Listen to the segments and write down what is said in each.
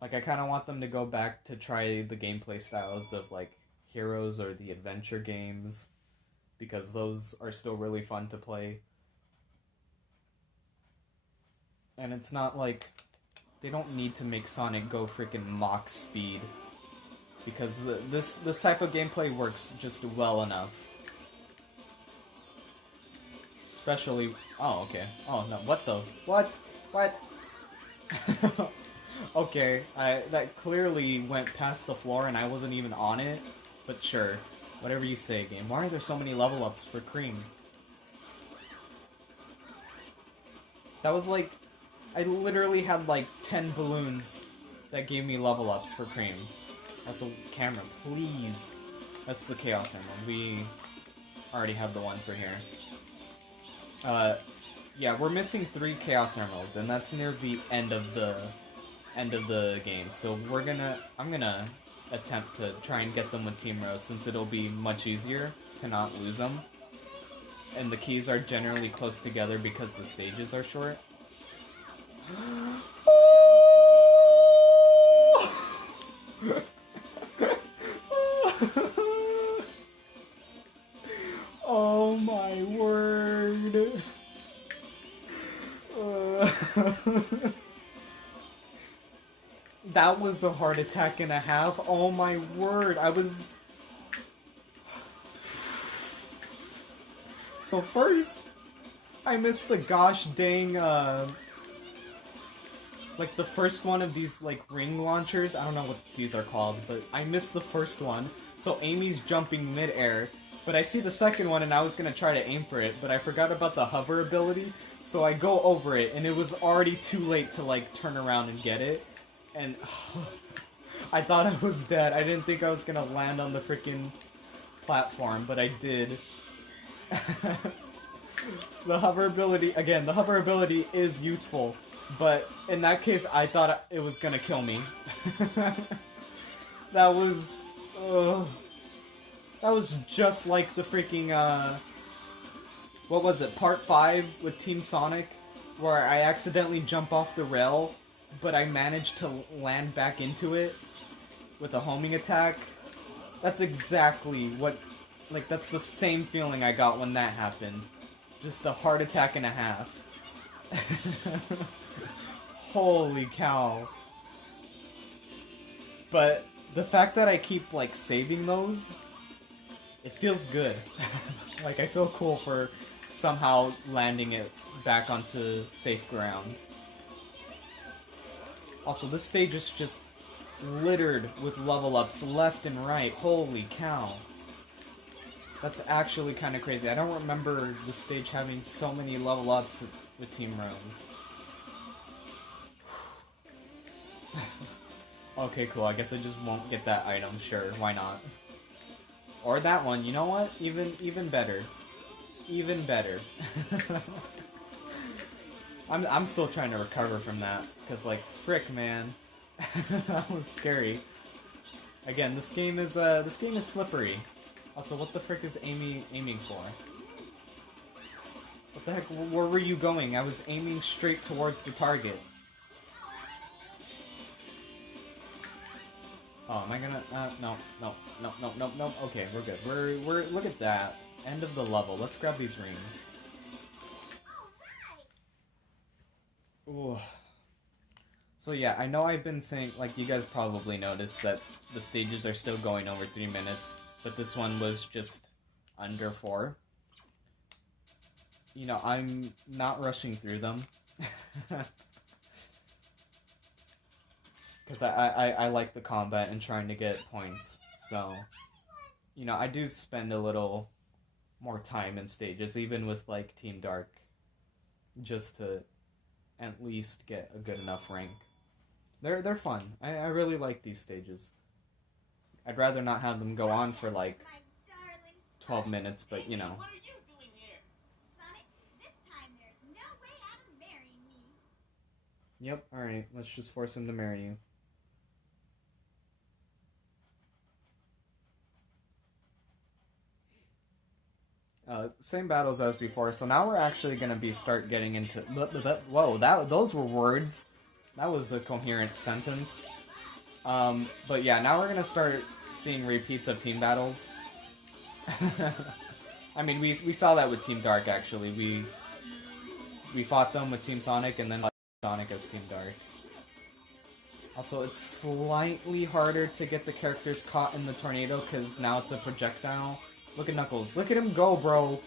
Like, I kind of want them to go back to try the gameplay styles of, like, Heroes or the adventure games, because those are still really fun to play. And it's not like they don't need to make Sonic go freaking Mach speed, because this type of gameplay works just well enough. Especially, oh, okay. Oh no, what the what? Okay, that clearly went past the floor and I wasn't even on it, but sure, whatever you say, game. Why are there so many level ups for Cream? That was like, I literally had like 10 balloons that gave me level ups for Cream. Also, camera, please. That's the Chaos Emerald. We already have the one for here. Yeah, we're missing 3 Chaos Emeralds, and that's near the end of the game. So I'm gonna attempt to try and get them with Team Rose, since it'll be much easier to not lose them. And the keys are generally close together because the stages are short. Oh my word. That was a heart attack and a half. Oh my word. So first, I missed the gosh dang, like the first one of these, like, ring launchers. I don't know what these are called, but I missed the first one. So Amy's jumping mid-air. But I see the second one and I was gonna try to aim for it, but I forgot about the hover ability, so I go over it, and it was already too late to, like, turn around and get it. And I thought I was dead. I didn't think I was gonna land on the freaking platform, but I did. The hover ability, again, the hover ability is useful, but in that case, I thought it was gonna kill me. That was... that was just like the freaking, what was it, Part 5 with Team Sonic, where I accidentally jump off the rail, but I managed to land back into it with a homing attack. That's exactly what, like, that's the same feeling I got when that happened. Just a heart attack and a half. Holy cow. But the fact that I keep, like, saving those, it feels good. Like, I feel cool for somehow landing it back onto safe ground. Also, this stage is just littered with level ups left and right. Holy cow. That's actually kind of crazy. I don't remember the stage having so many level ups with Team Rose. Okay, cool. I guess I just won't get that item. Sure, why not? Or that one. You know what? Even better. Even better. I'm still trying to recover from that, because, like, frick, man. That was scary. Again, this game is slippery. Also, what the frick is Amy aiming for? What the heck? Where were you going? I was aiming straight towards the target. Oh, am I gonna? No. Okay, we're good. We're look at that. End of the level. Let's grab these rings. Ooh. So yeah, I know I've been saying, like, you guys probably noticed that the stages are still going over 3 minutes, but this one was just under 4. You know, I'm not rushing through them. Because I like the combat and trying to get points. So, you know, I do spend a little more time in stages, even with, like, Team Dark, just to at least get a good enough rank. They're fun. I really like these stages. I'd rather not have them go on for, like, 12 minutes, but, you know. Yep, alright, let's just force him to marry you. Same battles as before, so now we're actually gonna start getting into... Whoa, those were words. That was a coherent sentence. But yeah, now we're gonna start seeing repeats of team battles. I mean, we saw that with Team Dark, actually. We fought them with Team Sonic, and then Sonic as Team Dark. Also, it's slightly harder to get the characters caught in the tornado, because now it's a projectile. Look at Knuckles. Look at him go, bro!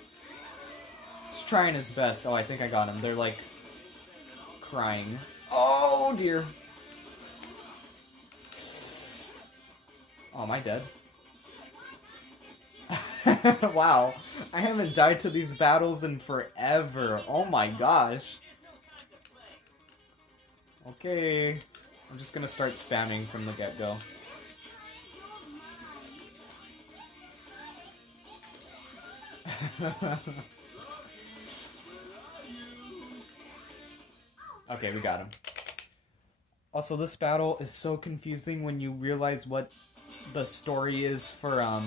He's trying his best. Oh, I think I got him. They're, like, crying. Oh, dear. Oh, am I dead? Wow. I haven't died to these battles in forever. Oh my gosh. Okay. I'm just gonna start spamming from the get-go. Okay, we got him. Also, this battle is so confusing when you realize what the story is for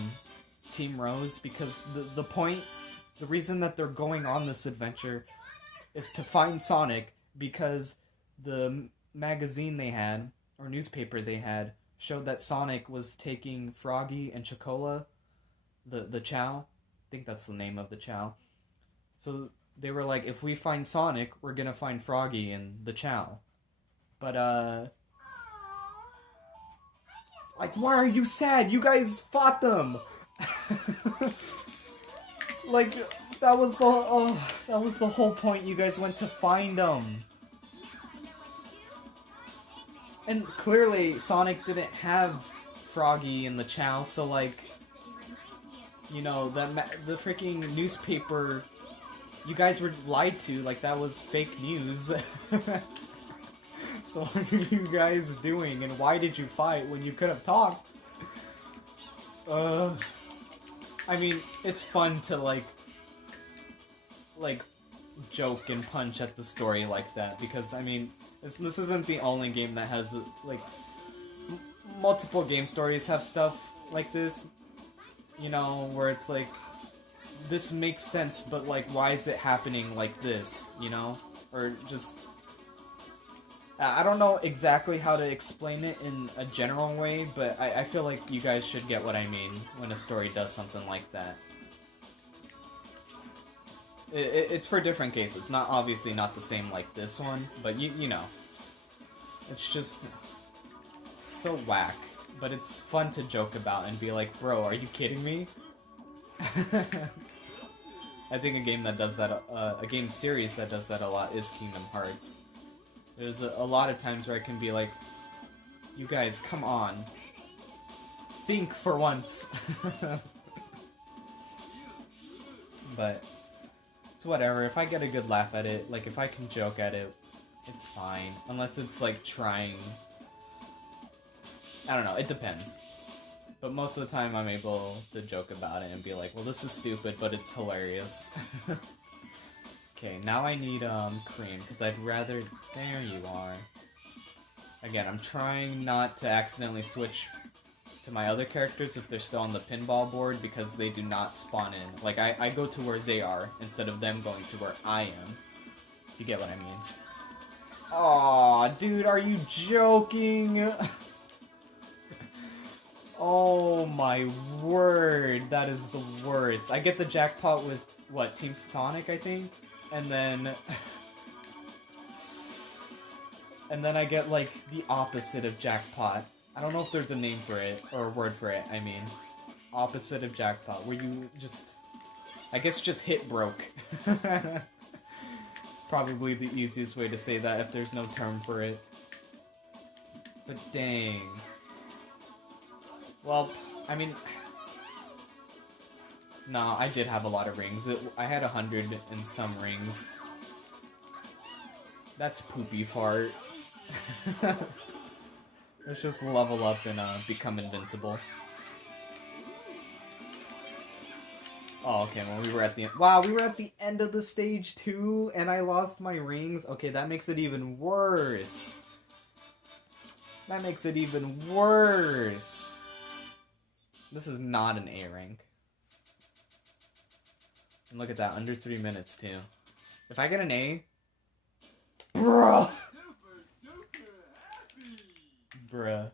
Team Rose, because the reason that they're going on this adventure is to find Sonic, because the magazine they had, or newspaper they had, showed that Sonic was taking Froggy and Chocola, the Chow. I think that's the name of the Chow. So they were like, if we find Sonic, we're gonna find Froggy and the Chow. But, like, why are you sad? You guys fought them! Like, that was the whole point. You guys went to find them. And clearly, Sonic didn't have Froggy and the Chow, so, like, you know, the freaking newspaper, you guys were lied to, like, that was fake news. So what are you guys doing, and why did you fight when you could have talked? I mean, it's fun to, like, joke and punch at the story like that, because, I mean, this isn't the only game that has, like, multiple game stories have stuff like this, you know, where it's like, this makes sense, but, like, why is it happening like this, you know? Or just, I don't know exactly how to explain it in a general way, but I feel like you guys should get what I mean when a story does something like that. It's for different cases, obviously not the same like this one, but you know. It's just so whack, but it's fun to joke about and be like, bro, are you kidding me? I think a game that does that, a game series that does that a lot is Kingdom Hearts. There's a lot of times where I can be like, you guys, come on. Think for once. But it's whatever. If I get a good laugh at it, like, if I can joke at it, it's fine. Unless it's, like, trying. I don't know, it depends. But most of the time I'm able to joke about it and be like, well, this is stupid, but it's hilarious. Okay, now I need, cream, because I'd rather... There you are. Again, I'm trying not to accidentally switch to my other characters if they're still on the pinball board, because they do not spawn in. Like, I go to where they are, instead of them going to where I am. If you get what I mean. Aw, dude, are you joking? Oh my word, that is the worst. I get the jackpot with, what, Team Sonic, I think? And then I get, like, the opposite of jackpot. I don't know if there's a name for it, or a word for it, I mean. Opposite of jackpot, where you just, I guess, just hit broke. Probably the easiest way to say that if there's no term for it. But dang. Well, I mean... No, I did have a lot of rings. I had 100 and some rings. That's poopy fart. Let's just level up and become invincible. Oh, okay, well, we were at the end. Wow, we were at the end of the stage too, and I lost my rings? Okay, that makes it even worse. That makes it even worse. This is not an A rank. And look at that, under 3 minutes, too. If I get an A... Bruh! Bruh.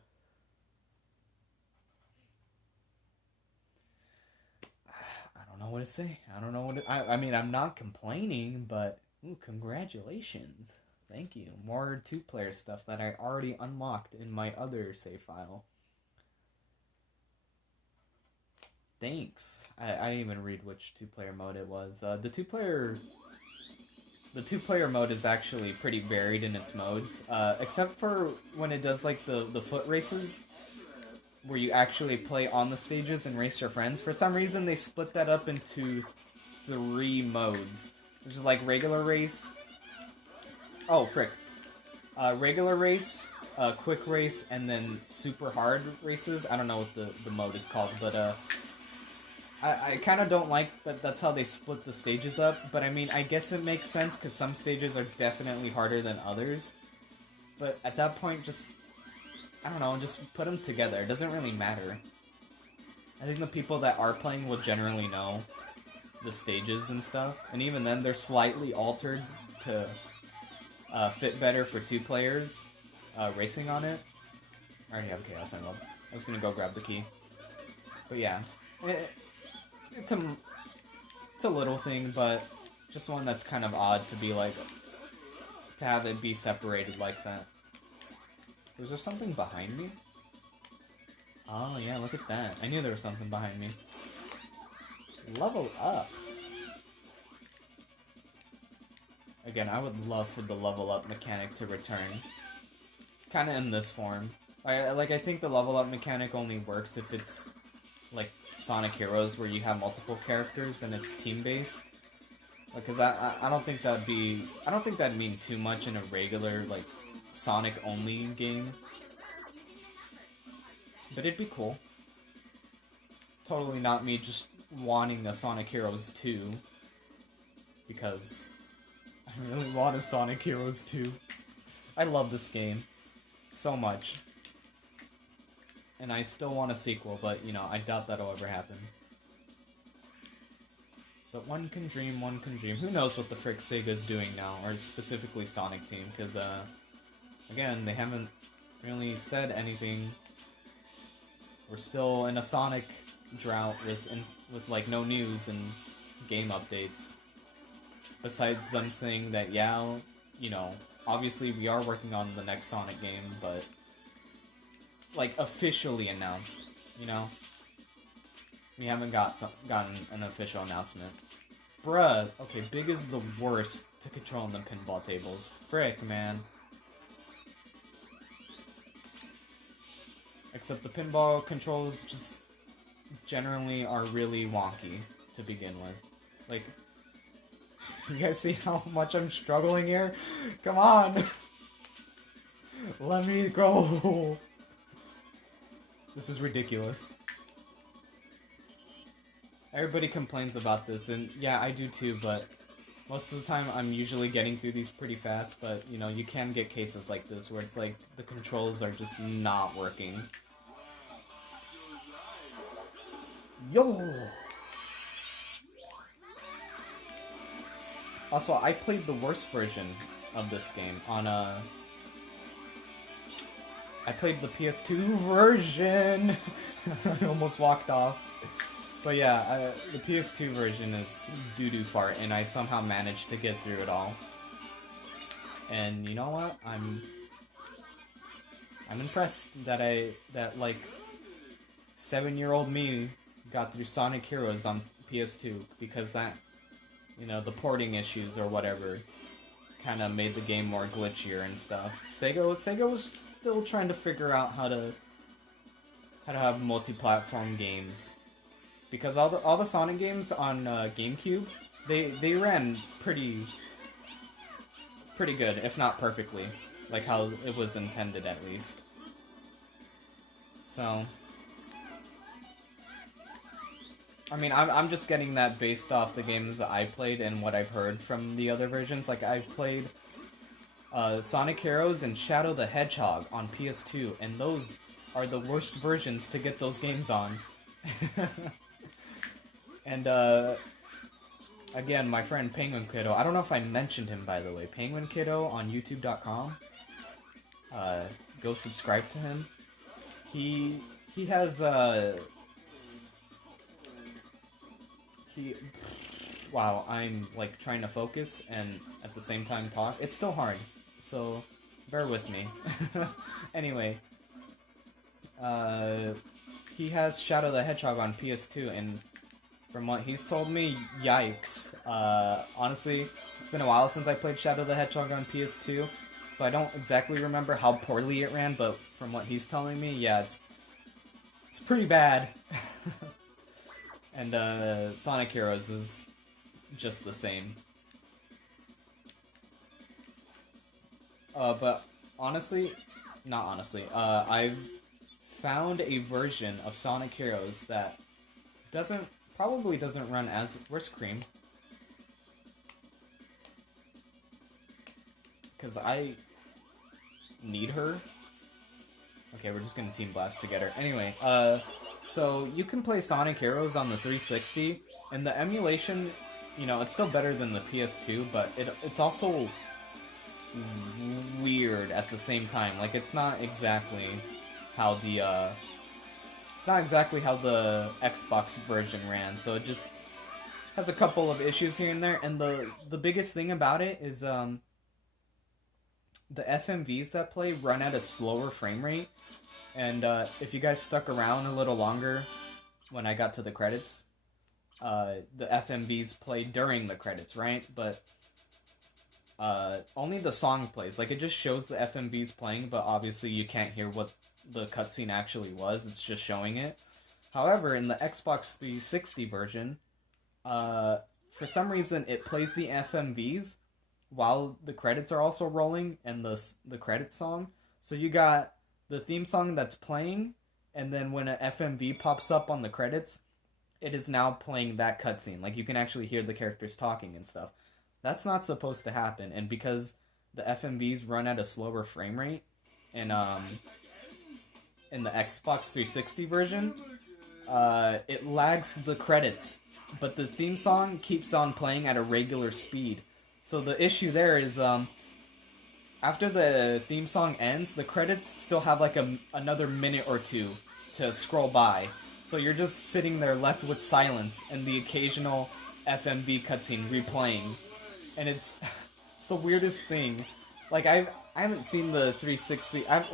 what to say. I don't know what to, I mean, I'm not complaining, but ooh, congratulations. Thank you. More two-player stuff that I already unlocked in my other save file. Thanks. I didn't even read which two-player mode it was. The two-player mode is actually pretty varied in its modes, except for when it does like the foot races, where you actually play on the stages and race your friends. For some reason, they split that up into 3 modes. Which is like regular race. Oh, frick. Regular race, quick race, and then super hard races. I don't know what the mode is called, but I kind of don't like that that's how they split the stages up. But I mean, I guess it makes sense because some stages are definitely harder than others. But at that point, just... I don't know, just put them together. It doesn't really matter. I think the people that are playing will generally know the stages and stuff. And even then, they're slightly altered to fit better for 2 players racing on it. I already have a Chaos Emerald. I was going to go grab the key. But yeah, it's a little thing, but just one that's kind of odd to be like... to have it be separated like that. Was there something behind me? Oh yeah, look at that. I knew there was something behind me. Level up. Again, I would love for the level up mechanic to return. Kinda in this form. I think the level up mechanic only works if it's like Sonic Heroes where you have multiple characters and it's team based. Because I don't think that'd be... I don't think that'd mean too much in a regular, like, Sonic-only game. But it'd be cool. Totally not me just wanting a Sonic Heroes 2. Because I really want a Sonic Heroes 2. I love this game so much. And I still want a sequel, but, you know, I doubt that'll ever happen. But one can dream, one can dream. Who knows what the frick Sega's doing now, or specifically Sonic Team, because, again, they haven't really said anything. We're still in a Sonic drought with like, no news and game updates. Besides them saying that, yeah, you know, obviously we are working on the next Sonic game, but, like, officially announced, you know? We haven't gotten an official announcement. Bruh, okay, Big is the worst to control in the pinball tables. Frick, man. Except the pinball controls just generally are really wonky to begin with. Like, you guys see how much I'm struggling here? Come on! Let me go! This is ridiculous. Everybody complains about this, and yeah, I do too, but most of the time I'm usually getting through these pretty fast, but, you know, you can get cases like this where it's like the controls are just not working. Yo! Also, I played the worst version of this game on I played the PS2 version! I almost walked off. But yeah, the PS2 version is doo-doo fart, and I somehow managed to get through it all. And you know what? I'm impressed that like 7-year-old me got through Sonic Heroes on PS2, because that, you know, the porting issues or whatever kind of made the game more glitchier and stuff. Sega was still trying to figure out how to have multi-platform games. Because all the Sonic games on GameCube, they ran pretty good, if not perfectly, like how it was intended at least. So, I mean, I'm just getting that based off the games that I played and what I've heard from the other versions. Like, I've played Sonic Heroes and Shadow the Hedgehog on PS2, and those are the worst versions to get those games on. And, again, my friend Penguin Kiddo, I don't know if I mentioned him, by the way, Penguin Kiddo on YouTube.com, go subscribe to him. He has, He... Wow, I'm, like, trying to focus and at the same time talk. It's still hard, so bear with me. Anyway, he has Shadow the Hedgehog on PS2, and from what he's told me, yikes. Honestly, it's been a while since I played Shadow the Hedgehog on PS2, so I don't exactly remember how poorly it ran, but from what he's telling me, yeah, it's pretty bad. And Sonic Heroes is just the same. But honestly, not honestly, I've found a version of Sonic Heroes that probably doesn't run as... Where's Cream? Because I need her. Okay, we're just gonna Team Blast together. Anyway, so you can play Sonic Heroes on the 360, and the emulation, you know, it's still better than the PS2, but it's also weird at the same time. Like, it's not exactly how the Xbox version ran, so it just has a couple of issues here and there, and the biggest thing about it is the FMVs that play run at a slower frame rate, and if you guys stuck around a little longer when I got to the credits, the FMVs play during the credits, right? But only the song plays. Like, it just shows the FMVs playing, but obviously you can't hear what the cutscene actually was. It's just showing it. However, in the Xbox 360 version, for some reason it plays the FMVs while the credits are also rolling and the credits song. So you got the theme song that's playing, and then when an FMV pops up on the credits, it is now playing that cutscene. Like, you can actually hear the characters talking and stuff. That's not supposed to happen, and because the FMVs run at a slower frame rate, and in the Xbox 360 version, it lags the credits, but the theme song keeps on playing at a regular speed. So the issue there is, after the theme song ends, the credits still have like another minute or two to scroll by. So you're just sitting there left with silence and the occasional FMV cutscene replaying. And it's the weirdest thing. Like, I haven't seen the 360... I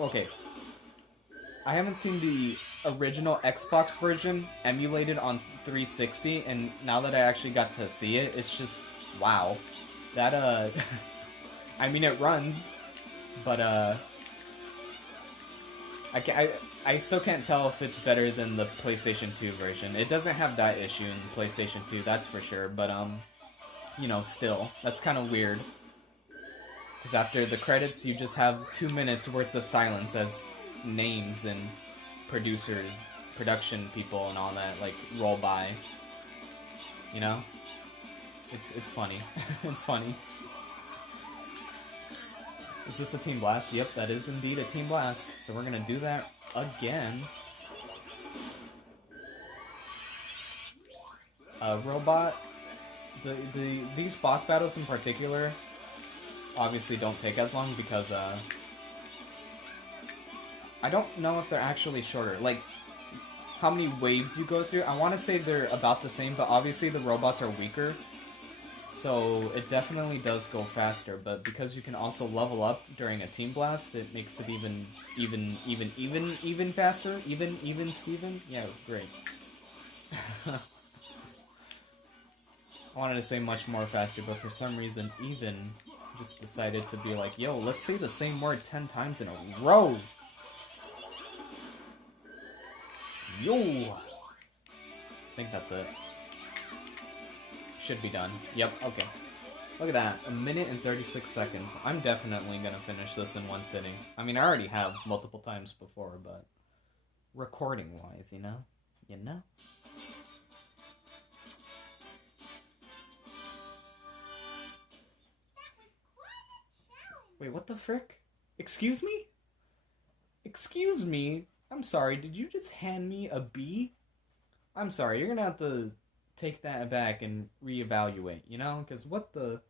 haven't seen the original Xbox version emulated on 360, and now that I actually got to see it, it's just, wow. That, I mean, it runs, but, I still can't tell if it's better than the PlayStation 2 version. It doesn't have that issue in PlayStation 2, that's for sure, but, you know, still, that's kind of weird. Because after the credits, you just have 2 minutes worth of silence as names and producers, production people and all that, like, roll by. You know? It's funny. It's funny. Is this a Team Blast? Yep, that is indeed a Team Blast. So we're gonna do that again. Robot. These boss battles in particular obviously don't take as long because, I don't know if they're actually shorter. Like, how many waves you go through. I want to say they're about the same, but obviously the robots are weaker. So it definitely does go faster, but because you can also level up during a Team Blast, it makes it even faster? Even Steven? Yeah, great. I wanted to say much more faster, but for some reason, even just decided to be like, yo, let's say the same word 10 times in a row! Yo! I think that's it. Should be done. Yep, okay. Look at that. 1 minute and 36 seconds. I'm definitely gonna finish this in one sitting. I mean, I already have multiple times before, but recording-wise, you know? You know? Wait, what the frick? Excuse me? Excuse me? I'm sorry, did you just hand me a B? I'm sorry, you're gonna have to take that back and reevaluate, you know? Because what the...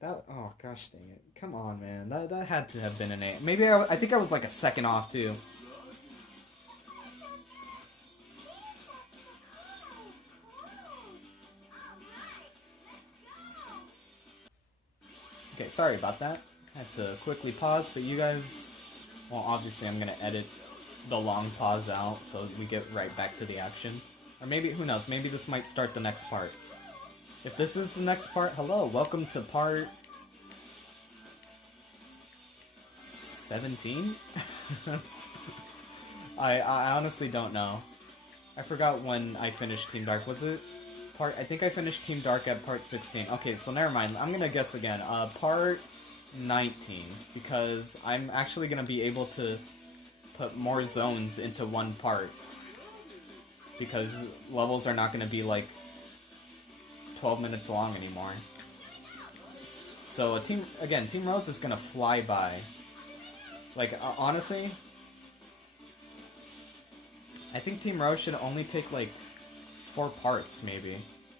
That... Oh, gosh dang it. Come on, man. That had to have been an A. Maybe I think I was like a second off, too. Okay, sorry about that. Had to quickly pause, but you guys... Well, obviously I'm gonna edit the long pause out so we get right back to the action. Or maybe, who knows, maybe this might start the next part. If this is the next part, hello, welcome to part... 17? I honestly don't know. I forgot when I finished Team Dark. Was it part... I think I finished Team Dark at part 16. Okay, so never mind. I'm gonna guess again. Part 19. Because I'm actually gonna be able to put more zones into one part. Because levels are not gonna be like 12 minutes long anymore. So Team Rose is gonna fly by. Like, honestly, I think Team Rose should only take, like, 4 parts, maybe.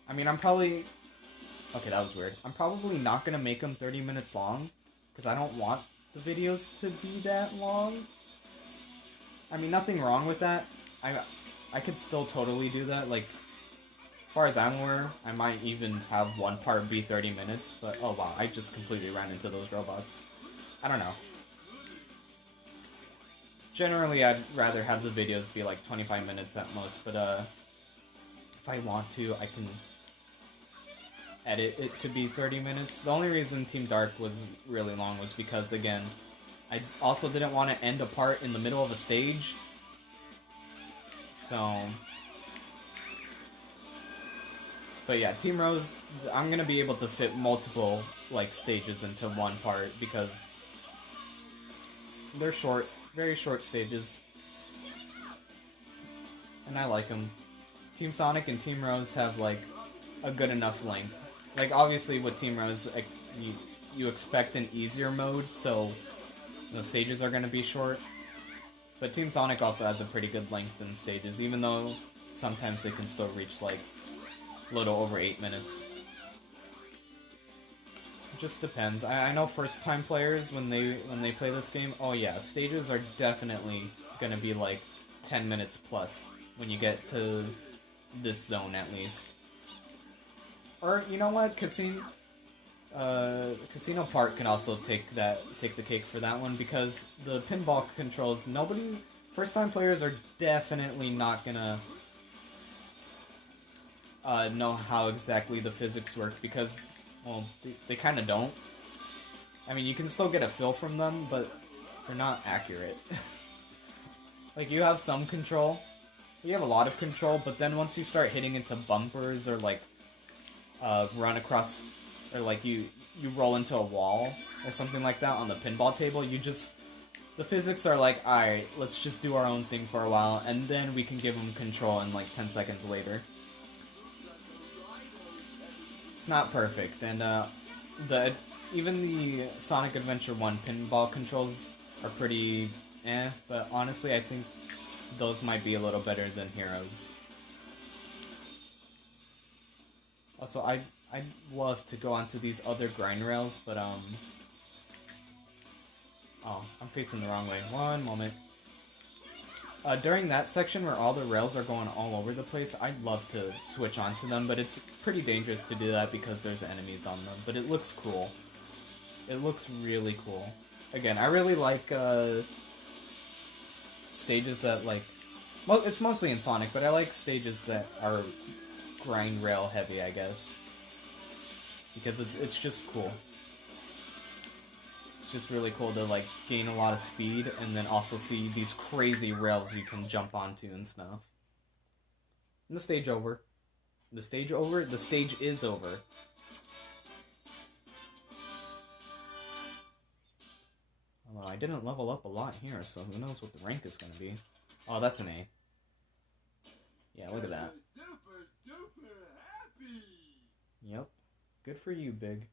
I mean, I'm probably... Okay, that was weird. I'm probably not gonna make them 30 minutes long, because I don't want the videos to be that long. I mean, nothing wrong with that. I could still totally do that. Like, as far as I'm aware, I might even have one part be 30 minutes, but oh wow, I just completely ran into those robots. I don't know. Generally, I'd rather have the videos be like 25 minutes at most, but if I want to, I can edit it to be 30 minutes. The only reason Team Dark was really long was because, again, I also didn't want to end a part in the middle of a stage. So... But yeah, Team Rose, I'm gonna be able to fit multiple, like, stages into one part, because they're short. Very short stages. And I like them. Team Sonic and Team Rose have, like, a good enough length. Like, obviously with Team Rose, like, you expect an easier mode, so the stages are going to be short. But Team Sonic also has a pretty good length in stages, even though sometimes they can still reach, like, a little over 8 minutes. Just depends. I know first time players, when they play this game, oh yeah, stages are definitely gonna be like 10 minutes plus when you get to this zone at least. Or you know what, Casino Park can also take the cake for that one, because the pinball controls, first time players are definitely not gonna know how exactly the physics work, because, well, they kind of don't. I mean, you can still get a feel from them, but they're not accurate. Like, you have some control. You have a lot of control, but then once you start hitting into bumpers, or, like, run across, or, like, you roll into a wall, or something like that on the pinball table, the physics are like, alright, let's just do our own thing for a while, and then we can give them control in, like, 10 seconds later. It's not perfect, and even the Sonic Adventure 1 pinball controls are pretty but honestly I think those might be a little better than Heroes. Also, I'd love to go onto these other grind rails, but oh, I'm facing the wrong way. One moment. During that section where all the rails are going all over the place, I'd love to switch onto them, but it's pretty dangerous to do that because there's enemies on them. But it looks cool. It looks really cool. Again, I really like stages that, like... Well, it's mostly in Sonic, but I like stages that are grind rail heavy, I guess. Because it's just cool. It's just really cool to, like, gain a lot of speed and then also see these crazy rails you can jump onto and stuff. And the stage over. The stage over? The stage is over. Although I didn't level up a lot here, so who knows what the rank is going to be. Oh, that's an A. Yeah, look at that. Yep. Good for you, Big.